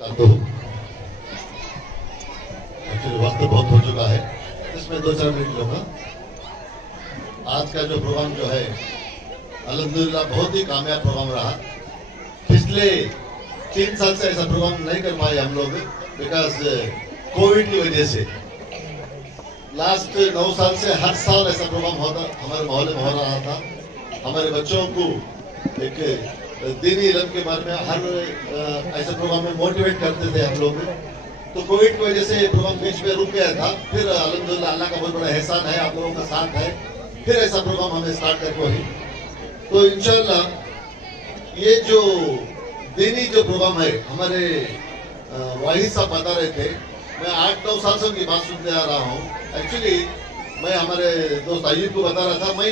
तो वक्त बहुत हो चुका है, इसमें 2-4 मिनट लूंगा। आज का जो प्रोग्राम जो है अल्हम्दुलिल्लाह बहुत ही कामयाब प्रोग्राम रहा। पिछले 3 साल से ऐसा प्रोग्राम नहीं कर पाए हम लोग, बिकॉज कोविड की वजह से। लास्ट 9 साल से हर साल ऐसा प्रोग्राम होता हमारे मोहल्ले में हो रहा था। हमारे बच्चों को एक दीनी इल्म के बारे में हर ऐसे प्रोग्राम में मोटिवेट करते थे हम लोग। तो कोविड की वजह से प्रोग्राम बीच में रुक गया था। फिर अल्हम्दुलिल्लाह अल्लाह का बहुत बड़ा एहसान है, आप लोगों का साथ है, फिर ऐसा प्रोग्राम हमें स्टार्ट करके हुई। तो इंशाल्लाह ये जो दीनी जो प्रोग्राम है, हमारे वाहिद साहब बता रहे थे, मैं 8-9 साल से उनकी बात सुनते आ रहा हूँ। एक्चुअली मैं हमारे दोस्त अयूब को बता रहा था, मैं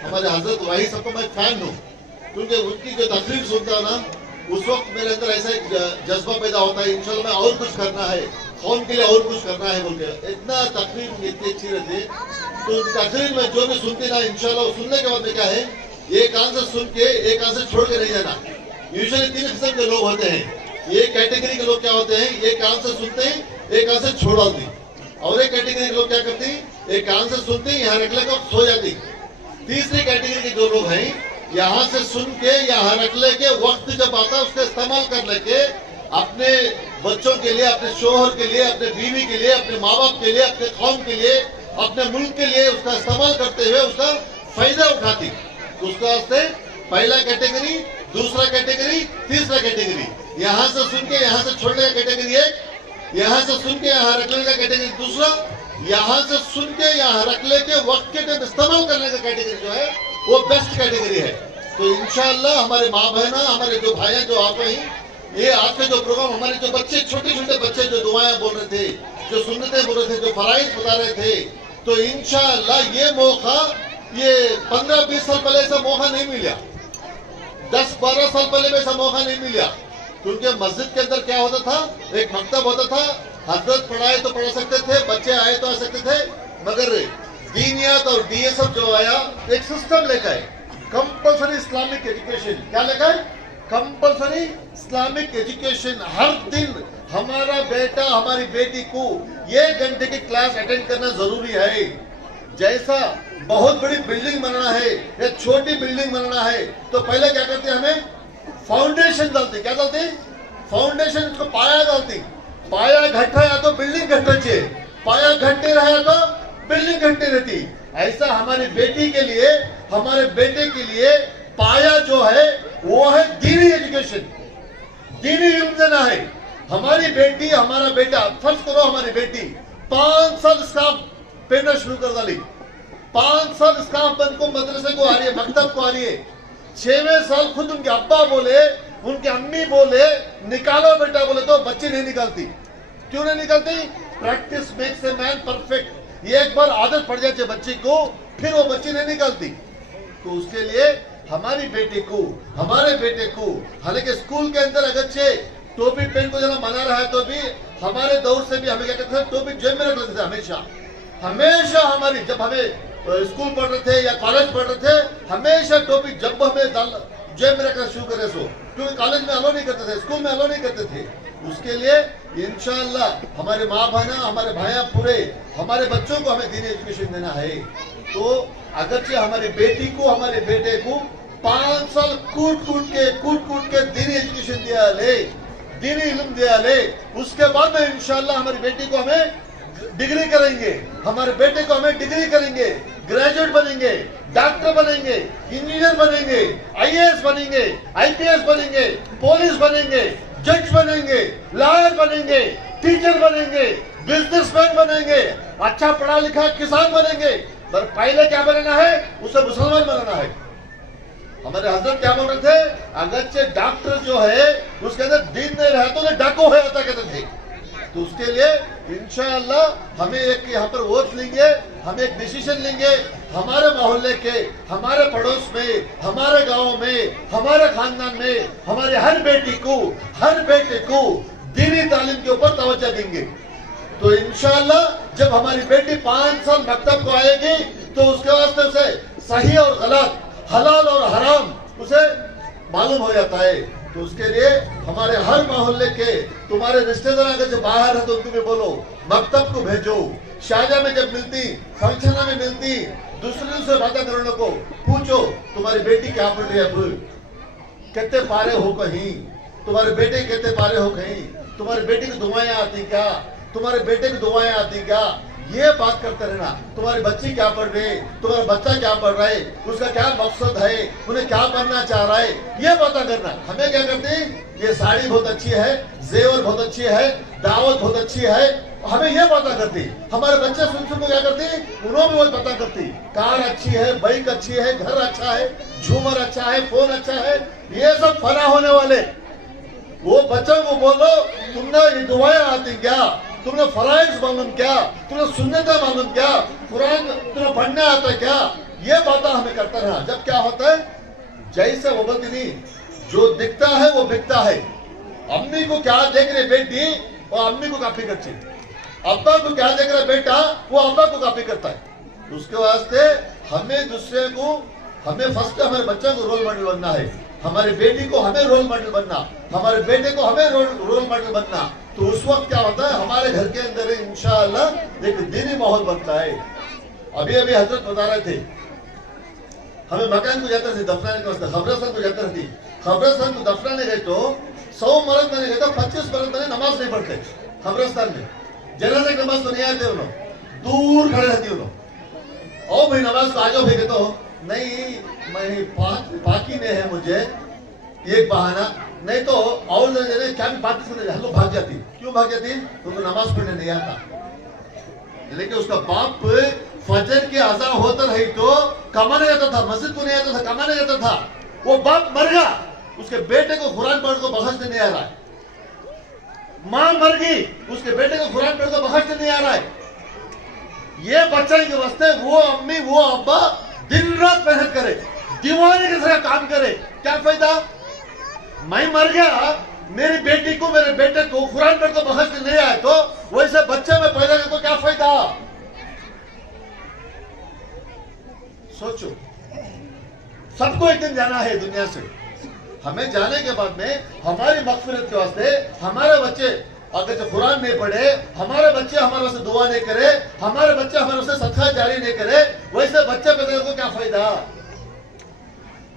हमारे हजरत वाहिद साहब को मैं फैन हूँ, क्योंकि उनकी जो तकरीर सुनता ना उस वक्त मेरे अंदर ऐसा एक जज्बा पैदा होता है, इंशाल्लाह मैं और कुछ करना है, कौम के लिए और कुछ करना है बोल के। इतना तकरीर इतनी अच्छी रहती है। तो तकरीर में जो भी सुनते ना, इंशाल्लाह सुनने के बाद में क्या है, एक कान से सुन के एक कान से छोड़ के नहीं जाना। यूजुअली 3 किस्म के लोग होते हैं। ये कैटेगरी के लोग क्या होते हैं, एक कान से सुनते हैं, एक कान से छोड़ डालती। और एक कैटेगरी के लोग क्या करते हैं, एक कान से सुनते हैं, यहाँ रख लेकर सो जाती। तीसरी कैटेगरी के जो लोग हैं, यहाँ से सुन के यहाँ रख लेके वक्त जब आता है उसका इस्तेमाल कर लेके अपने बच्चों के लिए, अपने शोहर के लिए, अपने बीवी के लिए, अपने माँ बाप के लिए, अपने कौम के लिए, अपने मुल्क के लिए उसका इस्तेमाल करते हुए उसका फायदा उठाती। उसका वास्ते पहला कैटेगरी, दूसरा कैटेगरी, तीसरा कैटेगरी। यहाँ से सुन के यहाँ से छोड़ने का कैटेगरी एक, यहाँ से सुन के यहाँ रखने का कैटेगरी दूसरा, यहाँ से सुन के यहाँ रख लेके वक्त के टाइम इस्तेमाल करने का कैटेगरी जो है वो बेस्ट कैटेगरी है। तो इंशाअल्लाह हमारे माँ बहना, हमारे जो भाई जो आप हैं, ये आज का जो प्रोग्राम, हमारे जो बच्चे, छोटे छोटे बच्चे जो दुआएं बोल रहे थे, जो सुन्नतें बोल रहे थे, जो फराइज बता रहे थे, तो इंशाअल्लाह ये मौका, ये 15-20 साल पहले ऐसा मौका नहीं मिला, 10-12 साल पहले ऐसा मौका नहीं मिला। क्योंकि मस्जिद के अंदर क्या होता था, एक मकतब होता था, हजरत पढ़ाए तो पढ़ा सकते थे, बच्चे आए तो आ सकते थे, मगर दीनियत और डीएसएफ जो आया एक सिस्टम लेकर है, कंपल्सरी इस्लामिक एजुकेशन। क्या लेकर है? Compulsory Islamic education. हर दिन हमारा बेटा, हमारी बेटी को 1 घंटे की क्लास अटेंड करना जरूरी है। जैसा बहुत बड़ी बिल्डिंग बनाना है या छोटी बिल्डिंग बनाना है, तो पहले क्या करते हैं, हमें फाउंडेशन डालते। क्या डालते? फाउंडेशन, उसको पाया डालती। पाया घट्टा या तो बिल्डिंग घट्टे, पाया घट्टे रहा तो बिल्डिंग घट्टी रहती। ऐसा हमारी बेटी के लिए, हमारे बेटे के लिए पाया जो है वो है दीनी एजुकेशन, दीनी इल्म देना है। हमारी बेटी, हमारा बेटा, फर्ज करो हमारी बेटी 5 साल स्कार्फ पहनना शुरू कर डाली, 5 साल स्कार्फ बन को मदरसे को आ रही है, मकतब को आ रही है। 6वें साल खुद उनके अब्बा बोले, उनके अम्मी बोले निकालो बेटा, बोले तो बच्चे नहीं निकालती। क्यों नहीं निकालती? Practice makes a man perfect. ये एक बार आदत पड़ जाती है बच्ची को, फिर वो बच्ची नहीं निकालती। तो उसके लिए हमारी बेटी को, हमारे बेटे को, हालांकि स्कूल के अंदर अगरचे टोपी पहन को जरा मना रहा है, तो भी हमारे दौर से भी हमें क्या कहते थे, टोपी जेब में रख लेते थे हमेशा। हमेशा हमारी, जब हमें स्कूल पढ़ रहे थे या कॉलेज पढ़ रहे थे, हमेशा टोपी जब हमें जेब में रखना शुरू करे सो, क्योंकि कॉलेज में अलो नहीं करते थे, स्कूल में अलो नहीं करते थे। उसके लिए इंशाअल्लाह हमारे माँ बहना, हमारे भाइयाँ पूरे, हमारे बच्चों को हमें दीनी एजुकेशन देना है। तो अगरचे हमारी बेटी को, हमारे बेटे को 5 साल कूट कूट के दीनी एजुकेशन दिया ले, दीनी इल्म दिया ले, उसके बाद में इंशाअल्लाह हमारी बेटी को हमें डिग्री करेंगे, हमारे बेटे को हमें डिग्री करेंगे, ग्रेजुएट बनेंगे, डॉक्टर बनेंगे, इंजीनियर बनेंगे, आईएएस बनेंगे, आईपीएस बनेंगे, पुलिस बनेंगे, जज बनेंगे, लॉयर बनेंगे, टीचर बनेंगे, बिजनेसमैन बनेंगे, अच्छा पढ़ा लिखा किसान बनेंगे। पर पहले क्या बनाना है? उसे मुसलमान बनाना है। हमारे हजरत क्या बोल रहे थे, अगरचे डॉक्टर जो है उसके अंदर दीन नहीं रहा तो डाको है होता कहते थे। तो उसके लिए इंशाअल्लाह हमें एक यहाँ पर वोट लेंगे, हम एक डिसीजन लेंगे, हमारे मोहल्ले के, हमारे पड़ोस में, हमारे गांव में, हमारे खानदान में, हमारे हर बेटी को, हर बेटे को दीनी तालीम के ऊपर तवज्जो देंगे। तो इंशाअल्लाह जब हमारी बेटी 5 साल मकतब को आएगी तो उसके वास्ते उसे सही और गलत, हलाल और हराम उसे मालूम हो जाता है। तो उसके लिए हमारे हर मोहल्ले के तुम्हारे रिश्तेदार अगर जो बाहर है तो उनको भी बोलो, मकतब को भेजो, शादिया में जब मिलती, फंक्शन में मिलती, दूसरे से बातें करने को पूछो तुम्हारी बेटी क्या पढ़ रही है, कितने पारे हो कहीं, तुम्हारे बेटे कितने पारे हो कहीं, तुम्हारी बेटी की दुआएं आती क्या, तुम्हारे बेटे की दुआएं आती क्या, ये बात करते रहना। तुम्हारी बच्ची क्या पढ़ रही है, तुम्हारा बच्चा क्या पढ़ रहा है, उसका क्या मकसद है, उन्हें क्या बनना चाह रहा है, ये बातें करना। हमें क्या करते हैं, ये साड़ी बहुत अच्छी है, जेवर बहुत अच्छी है, दावत बहुत अच्छी है, हमें ये पता करती। हमारे बच्चे सुन को क्या करती, उन्होंने भी वही पता करती, कार अच्छी है, बाइक अच्छी है, घर अच्छा है, झूमर अच्छा है, फोन अच्छा है, ये सब फना होने वाले। वो बच्चों को बोलो तुमने ये दुआएं आती क्या, तुमने फराइज मालूम क्या, तुमने सुन्नत मालूम क्या, कुरान तुम्हें पढ़ने आता क्या, ये बातें हमें करता रहा। जब क्या होता है, जैसे वो बोलती नहीं, जो दिखता है वो बिकता है। अम्मी को क्या देख रही बेटी, वो अम्मी को कॉपी करती, अब्बा को क्या देख रहा बेटा, वो अब्बा को कॉपी करता है। उसके वास्ते हमें दूसरे को, हमें फर्स्ट हमारे बच्चों को रोल मॉडल बनना है, हमारी बेटी को हमें रोल मॉडल बनना, हमारे बेटे को हमें रोल मॉडल बनना। तो उस वक्त क्या होता है, हमारे घर के अंदर इंशाअल्लाह एक दीनी माहौल बनता है। अभी अभी हजरत बता रहे थे, हमें मकान को जाते थे दफनाने के वास्ते, खबरस्तान को जाते रहती, खबरस्तान को दफनाने गए तो 100 मर्द मैंने गए तो 25 मर्द मैंने नमाज नहीं पढ़ते खबरस्तान में, जनाजे की नमाज तो नहीं आते, उन्होंने दूर खड़े रहती, उन्होंने ओ भाई नमाज को आ जाओ भाई, तो नहीं मैं पाकी ने है मुझे, एक बहाना, नहीं तो और क्या भी बात हम लोग भाग जाती। क्यों भाग जाती, उनको नमाज पढ़ने नहीं आता। लेकिन उसका बाप फजर के अज़ान होता रही तो कमाने जाता था, मस्जिद को नहीं आता था, कमाने जाता था। वो बाप मर गया, उसके बेटे को कुरान पढ़ को बख्शने नहीं आ रहा है। मां मर गई, उसके बेटे को कुरान पढ़ को बख्शने नहीं आ रहा है। ये बच्चे के वास्ते वो अम्मी वो अब्बा दिन रात मेहनत करे, दीवाने की तरह काम करे, क्या फायदा। मैं मर गया, मेरी बेटी को मेरे बेटे को कुरान पढ़ को बख्शने नहीं आया तो वैसे बच्चे में पैदा करके क्या फायदा। सोचो, सबको एक दिन जाना है दुनिया से। हमें जाने के बाद में हमारी मगफिरत के वास्ते हमारे बच्चे अगर जो कुरान नहीं पढ़े, हमारे बच्चे हमारे वास्ते दुआ नहीं करे, हमारे बच्चे हमारे वास्ते सदका जारी नहीं करे, वैसे बच्चे पैदा करके क्या फायदा।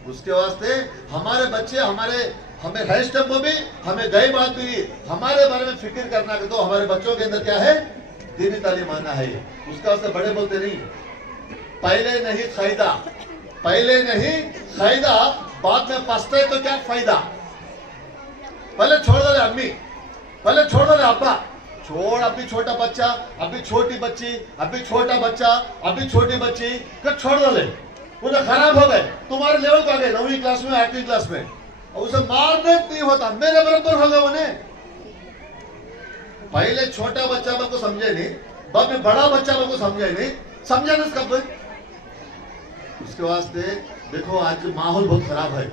उसके वास्ते हमारे बच्चे हमें रेस्ट में भी, हमें गई बात भी हमारे बारे में फिक्र करना है। तो हमारे बच्चों के अंदर क्या है, दीनी तालीम आना है। उसका वास्ते बड़े बोलते नहीं, पहले नहीं फायदा, पहले नहीं फायदा, बाद में पछताए तो क्या फायदा। पहले छोड़ दे अम्मी, पहले छोड़ दे अब्बा, छोड़, अभी छोटा बच्चा, अभी छोटी बच्ची, अभी छोटा बच्चा, अभी छोटी बच्ची, कब छोड़ दे, उन्हें खराब हो गए, तुम्हारे लेवल को आ गए 9वीं क्लास में 8वीं क्लास में, और उसे मारने नहीं होता, मेरे बराबर हो गए उन्हें। पहले छोटा बच्चा मेरे को समझे नहीं, बाद में बड़ा बच्चा मेरे को समझे नहीं, समझा नहीं कब। उसके वास्ते देखो आज माहौल बहुत खराब है,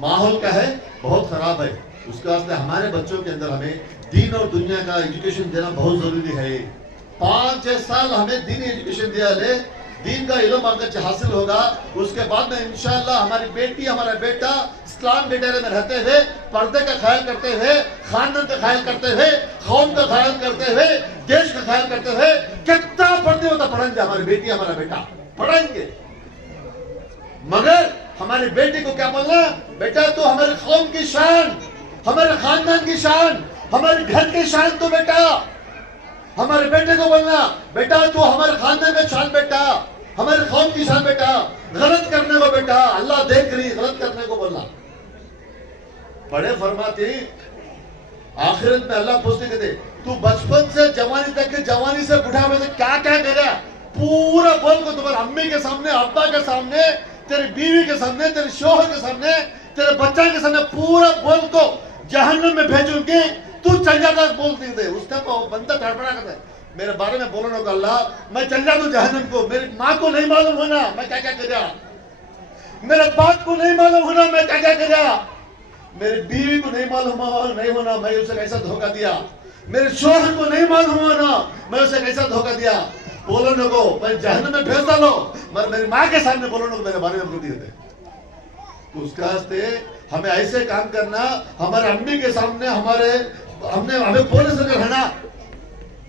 माहौल क्या है, बहुत खराब है। उसके वास्ते हमारे बच्चों के अंदर हमें दीन और दुनिया का एजुकेशन देना बहुत जरूरी है। 5-6 साल हमें दीन एजुकेशन दिया ले, दीन का इल्म अगर हासिल होगा, उसके बाद में इंशाअल्लाह हमारी बेटी हमारा बेटा इस्लाम के डेरे में रहते हुए, पर्दे का ख्याल करते हुए, खानदान का ख्याल करते हुए, कौम का ख्याल करते हुए, देश का ख्याल करते हुए, कितना पढ़ते होता पढ़ेंगे हमारी बेटी हमारा बेटा, पढ़ेंगे। मगर हमारी बेटी को क्या बोलना, बेटा तो हमारे कौम की शान, हमारे खानदान की शान, हमारे घर की शान, तो बेटा हमारे बेटे को बोलना, बेटा तू हमारे खानदान का शान, बेटा हमारे कौम की शान, बेटा गलत करने को बेटा अल्लाह देख रही, गलत करने को बोलना। बड़े फरमाते आखिरत में अल्लाह पूछते कहते, तू बचपन से जवानी तक के, जवानी से बुढ़ापे तक क्या क्या करा, पूरा बोल को तुम्हारे अम्मी के सामने, अब्बा के सामने, तेरी बीवी के सामने, तेरे शोहर के सामने, तेरे बच्चा के सामने पूरा बोल को जहन्नम में भेजूंगी, तू चल जाता बोल दे। उसका बंदा तड़पड़ा करता है, मेरे बारे में बोलो ना अल्लाह मैं चल जाता हूँ जहन्नम को, मेरी माँ को नहीं मालूम होना मैं क्या क्या करा, मेरे बाप को नहीं मालूम होना मैं क्या क्या करा, मेरी बीवी को नहीं मालूम नहीं होना मैं उसे कैसा धोखा दिया, मेरे शोहर को नहीं मालूम होना मैं उसे कैसा धोखा दिया। बोलो न को मैं जहन्नम में भेज डालो, मगर मेरी माँ के सामने बोलो न को मेरे बारे में बोल दिए थे। तो उसके वास्ते हमें ऐसे काम करना, हमारे अम्मी के सामने हमें बोले से रहना,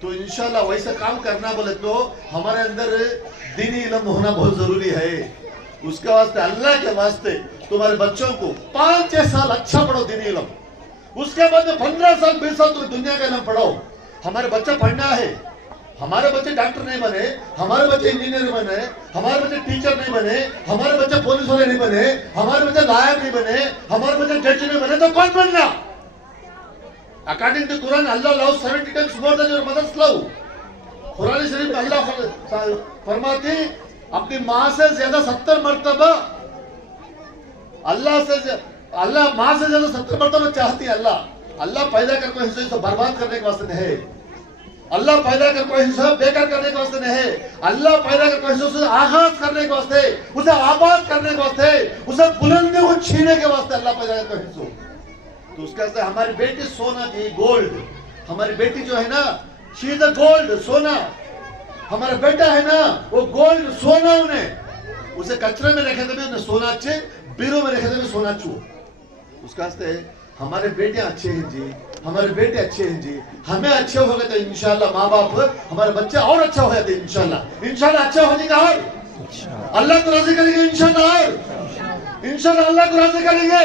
तो इंशाल्लाह वैसा काम करना बोले तो हमारे अंदर दीनी इल्म होना बहुत जरूरी है। उसके वास्ते अल्लाह के वास्ते तुम्हारे बच्चों को 5-6 साल अच्छा पढ़ो दीनी इल्म, उसके बाद में 15 साल 20 साल तुम्हें दुनिया का इल्म पढ़ो। हमारे बच्चा पढ़ना है, हमारे बच्चे डॉक्टर नहीं बने, हमारे बच्चे इंजीनियर बने, हमारे बच्चे टीचर नहीं बने, हमारे बच्चे पुलिस वाले नहीं बने, हमारे बच्चे लॉयर नहीं बने, हमारे बच्चे जज नहीं बने, तो कौन बनना? According to Quran Allah loves 70 times more than your mother's love। Quran शरीफ में अल्लाह फरमाती अपनी माँ से ज्यादा 70 मर्तबा अल्लाह माँ से ज्यादा 70 मर्तबा चाहती है। अल्लाह पैदा कर कोई हिस्सा बर्बाद करने के वास्ते नहीं है, अल्लाह पैदा कर कोई हिस्सा बेकार करने के वास्ते नहीं है, अल्लाह पैदा कर कोई हिस्सा आगाज करने के वास्ते, उसे आबाद करने के वास्ते, उसे बुलंदी को छीनने के वास्ते अल्लाह पैदा कर कोई हिस्सा। तो उसके वास्ते हमारी बेटी सोना की गोल्ड, हमारी बेटी जो है ना शी इज द गोल्ड सोना, हमारा बेटा है ना वो गोल्ड सोना, उन्हें उसे कचरे में रखे थे भी उन्हें सोना अच्छे, बीरो में रखे थे भी सोना अच्छू। उसके वास्ते हमारे बेटे अच्छे हैं जी, हमारे बेटे अच्छे हैं जी, हमें अच्छे हो गए तो इंशाल्लाह माँ बाप हमारे बच्चे और अच्छा हो जाते इंशाल्लाह अच्छा हो जाएगा और अल्लाह को राजी करेंगे इंशाल्लाह अल्लाह को राजी करेंगे,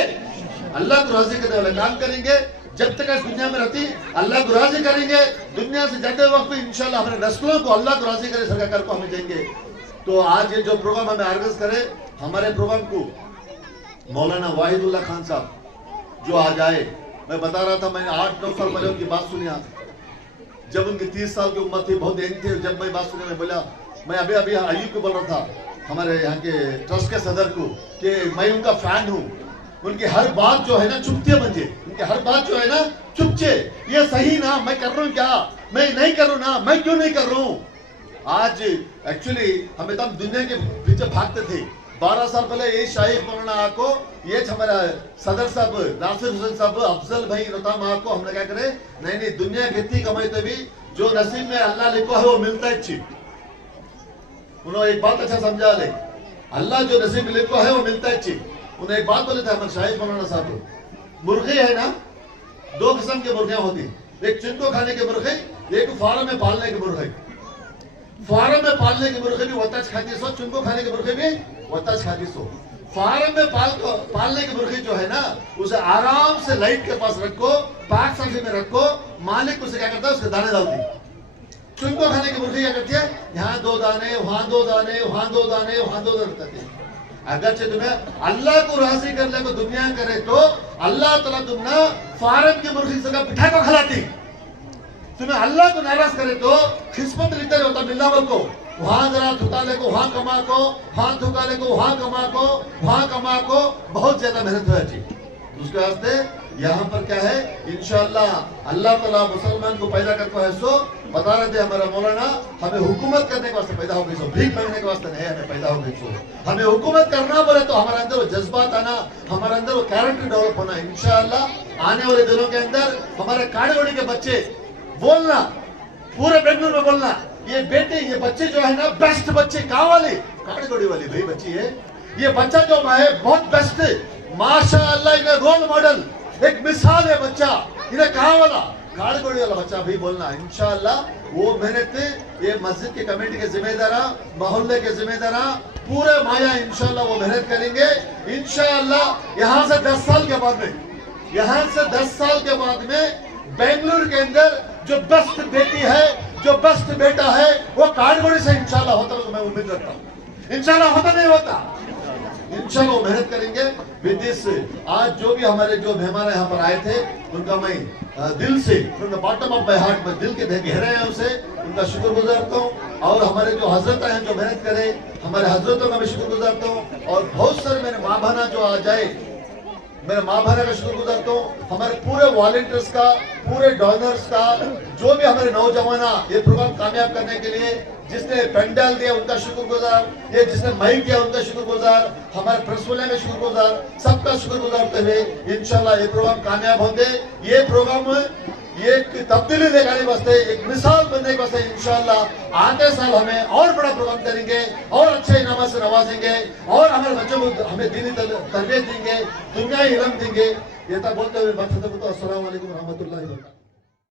अल्लाह को राजी करने वाला काम करेंगे। जब तक इस दुनिया में रहती अल्लाह को राजी करेंगे, दुनिया से जाते वक्त भी इंशाल्लाह हमारे नस्लों को अल्लाह को राजी करे सरकार को हमें देंगे। तो आज ये जो प्रोग्राम हमें ऑर्गेनाइज करे, हमारे प्रोग्राम को मौलाना वाहिदुल्लाह खान साहब जो आज आए, मैं बता रहा था मैंने 8-9 साल पहले उनकी बात सुनी, जब उनकी 30 साल की उम्र थी, बहुत यंग थे। जब मैं बात सुनी मैं बोला, मैं अभी अयूब को बोल रहा था हमारे यहाँ के ट्रस्ट के सदर को कि मैं उनका फैन हूँ, उनकी हर बात जो है ना चुपते बन जाए, उनकी हर बात जो है ना चुपचे, ये सही ना मैं कर रहा हूँ क्या, मैं नहीं कर रहा हूँ ना, मैं क्यों नहीं कर रहा हूँ। आज एक्चुअली हमें तब दुनिया के पीछे भागते थे। 12 साल पहले ये शाही मौलाना को, ये हमारा सदर साहब नासिर हुसैन साहब, अफजल भाई रोता माँ को हमने क्या करे, नहीं दुनिया कितनी कमाई भी जो नसीब में अल्लाह लिखा है वो मिलता है अच्छी। उन्होंने एक बात अच्छा समझा ले, अल्लाह जो नसीब में लिखा है वो मिलता है अच्छी। उन्हें एक बात बोले थे हमारे शाही मौलाना साहब, मुर्गे है ना 2 किस्म के मुर्गियां होती, एक चिनको खाने के मुर्गे, एक फार्म में पालने के मुर्गे। फार्म में पालने के मुर्गे भी वताज खाती सो, चिनको खाने के मुर्गे भी वताज खाती सो। फार्म में पालने के मुर्गी जो है ना उसे आराम से लाइट के पास रखो, पाक साफी में रखो, मालिक उसे क्या करता है उसके दाने डालती। चिनको खाने की मुर्गी क्या करती है, यहाँ 2 दाने, वहां 2 दाने, वहां 2 दाने, वहां 2 दाने करती है। अगर तुम्हें अल्लाह को राजी करने को दुनिया करे तो अल्लाह ताला तुमने फार्म की मुर्गी से पिठा को खिलाती। तुम्हें अल्लाह को नाराज करे तो किस्मत लिखते होता मिलावल को, वहां जरा थुकाले को वहां कमा को, वहां थुकाले को वहां कमा को, वहां कमा को, बहुत ज्यादा मेहनत हो जाती। उसके वास्ते यहाँ पर क्या है, इंशाअल्लाह अल्लाह ताला मुसलमान को पैदा करता है। सो बता रहे थे हमारा मौलाना, हमें हुकूमत करने के वास्ते पैदा हो गई, सो भीख मांगने के वास्ते नहीं, हमें पैदा हो गई। सो हमें हुकूमत करना बोले तो हमारे अंदर वो जज्बात आना, हमारे अंदर वो कैरेक्टर डेवलप होना। इंशाअल्लाह आने वाले दिनों के अंदर हमारे काड़ेवाड़ी के बच्चे बोलना, पूरे बेंगलुरु में बोलना, ये बेटे ये बच्चे जो है ना बेस्ट बच्चे, कहाँ वाले, काड़ेवाड़ी वाली भाई बच्ची है, ये बच्चा जो है बहुत बेस्ट है माशाअल्लाह, इन्हें रोल मॉडल एक मिसाल है बच्चा, इन्हें कहाँ वाला काड़ेवाड़ी वाला बच्चा भी बोलना। इंशाअल्लाह वो मेहनत ये मस्जिद के कमेटी के जिम्मेदारा, मोहल्ले के जिम्मेदारा, पूरे माया इंशाअल्लाह वो मेहनत करेंगे। इंशाअल्लाह यहाँ से 10 साल के बाद में, यहाँ से 10 साल के बाद में बेंगलुरु के अंदर जो बेस्ट बेटी है, जो बेस्ट बेटा है वो काड़ेवाड़ी से इंशाअल्लाह होता है, तो मैं उम्मीद रखता हूँ। इंशाअल्लाह होता नहीं होता, इंशाअल्लाह मेहनत करेंगे विद दिस। आज जो भी हमारे जो मेहमान यहाँ पर आए थे उनका मैं दिल से, from the bottom of my heart, मैं दिल के गहरे हैं उसे उनका शुक्र गुजारता हूँ। और हमारे जो हजरत हैं जो मेहनत करे, हमारे हजरतों का मैं शुक्र गुजारता हूँ। और बहुत सारे मेरे माँ बहना जो आ जाए, मेरे माँ बहना का शुक्र गुजारता हूँ। हमारे पूरे वॉलंटियर्स का, पूरे डोनर्स का, जो भी हमारे नौजवाना ये प्रोग्राम कामयाब करने के लिए जिसने पेंडाल दिया उनका शुक्रगुजार, ये जिसने माइक दिया उनका शुक्रगुजार, हमारे प्रेस वाले का शुक्रगुजार, सबका शुक्र गुजारते हुए इंशाल्लाह ये प्रोग्राम कामयाब होंगे। ये प्रोग्राम ये एक तब्दीली दिखाने वास्ते, एक मिसाल बनने के वास्ते इंशाअल्लाह आगे साल हमें और बड़ा प्रोग्राम करेंगे और अच्छे इनाम से नवाजेंगे और हमारे बच्चों को हमें दीनी तरबियत देंगे, दुनियाई इल्म देंगे। ये तब बोलते हुए बात खत्म होता है। अस्सलाम वालेकुम रहमतुल्लाहि व बरकातहू।